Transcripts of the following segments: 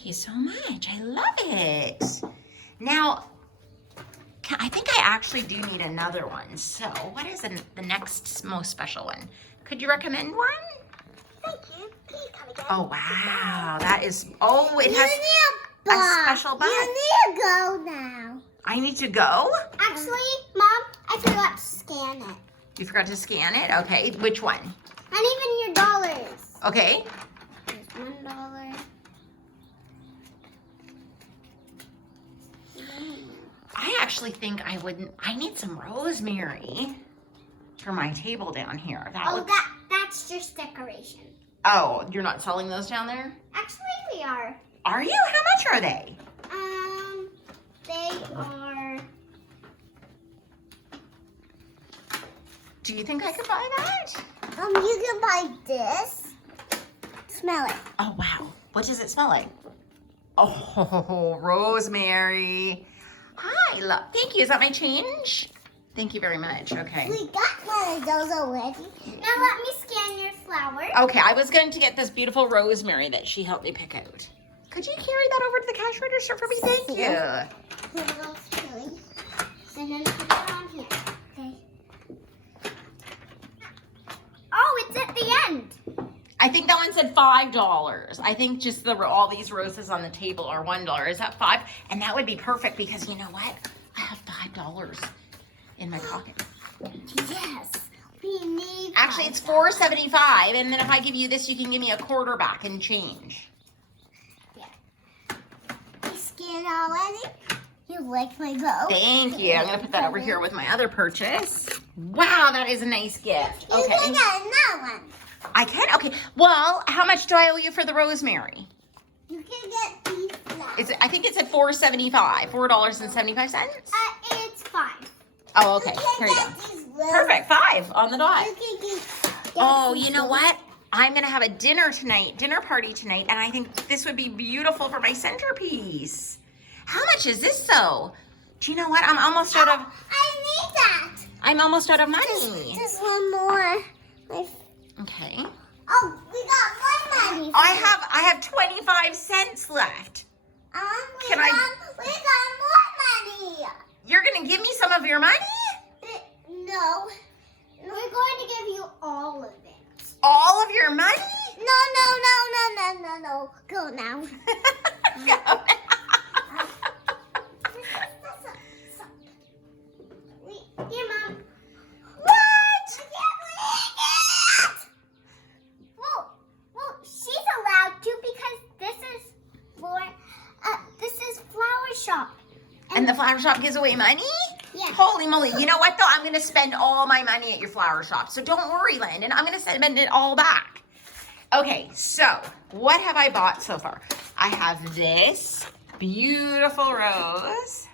Thank you so much. I love it. Now, I think I actually do need another one. So what is the next most special one? Could you recommend one? Thank you. Please come again. Oh, wow. That is, oh, it has a special bug. You need to go now. I need to go? Actually, Mom, I forgot to scan it. You forgot to scan it? Okay. Which one? And even your dollars. Okay. There's $1. I actually think I need some rosemary for my table down here. That's just decoration. Oh, you're not selling those down there? Actually, we are. Are you? How much are they? They are. Do you think I could buy that? You can buy this. Smell it. Oh, wow. What does it smell like? Oh, rosemary. Hi, thank you. Is that my change? Thank you very much. Okay. We got one of those already. Now let me scan your flowers. Okay, I was going to get this beautiful rosemary that she helped me pick out. Could you carry that over to the cash register for me? Thank you. Put it on screen. And then put it on here. Okay. Oh, it's at the end. I think that one said $5. I think just all these roses on the table are $1. Is that $5? And that would be perfect because you know what? I have $5 in my pocket. Yes, we need. Actually, it's $4.75, and then if I give you this, you can give me a quarter back and change. Yeah. You scanned already? You like my bow? Thank you. I'm gonna put that over here with my other purchase. Wow, that is a nice gift. You Okay. can get another one. I can? Okay. Well, how much do I owe you for the rosemary? You can get these flowers. I think it's at $4.75. $4.75? It's fine. Oh, okay. Here you go. Perfect. 5 on the dot. You can get Oh, you know what? I'm going to have a dinner party tonight, and I think this would be beautiful for my centerpiece. How much is this, though? Do you know what? I'm almost out of... I need that. I'm almost out of money. Just one more. Okay. Oh, we got more money. I have 25 cents left. We got more money. You're going to give me some of your money? No. We're going to give you all of it. All of your money? No. Go now. Go. Here, Mom. What? I can't believe it! Well, she's allowed to because this is flower shop. And the flower shop gives away money? Yeah. Holy moly. You know what, though? I'm going to spend all my money at your flower shop. So don't worry, Landon. I'm going to spend it all back. Okay, so what have I bought so far? I have this beautiful rose.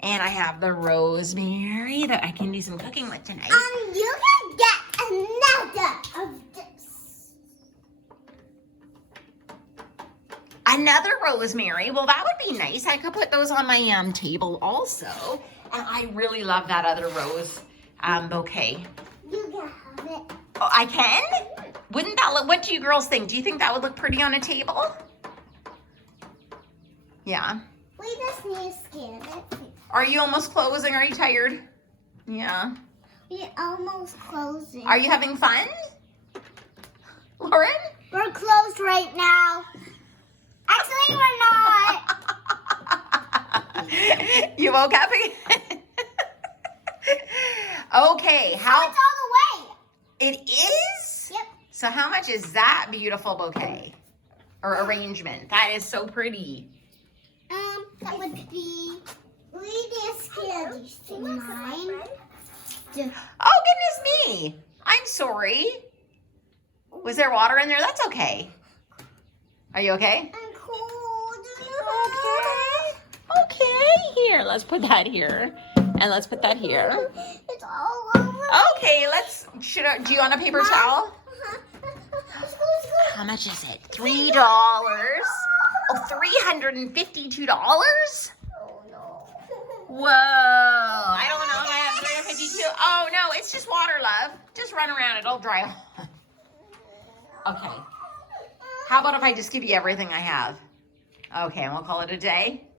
And I have the rosemary that I can do some cooking with tonight. You can get another of this. Another rosemary. Well, that would be nice. I could put those on my table also. And I really love that other rose bouquet. You can have it. Oh, I can? Wouldn't that look, what do you girls think? Do you think that would look pretty on a table? Yeah. We just need to scan it. Are you almost closing? Are you tired? Yeah. We're almost closing. Are you having fun? Lauren? We're closed right now. Actually, we're not. You woke up again? Okay, how? It's all the way. It is? Yep. So how much is that beautiful bouquet? Or arrangement? That is so pretty. That would be. We just scan these to mine. Oh, goodness me. I'm sorry. Was there water in there? That's okay. Are you okay? I'm cold. Okay. Here, let's put that here. And let's put that here. It's all over. Okay, do you want a paper towel? Let's go. How much is it? $3. Oh, $352? Oh, no. Whoa. I don't know if I have 352. Oh, no, it's just water, love. Just run around. It'll dry off. Okay. How about if I just give you everything I have? Okay, and we'll call it a day.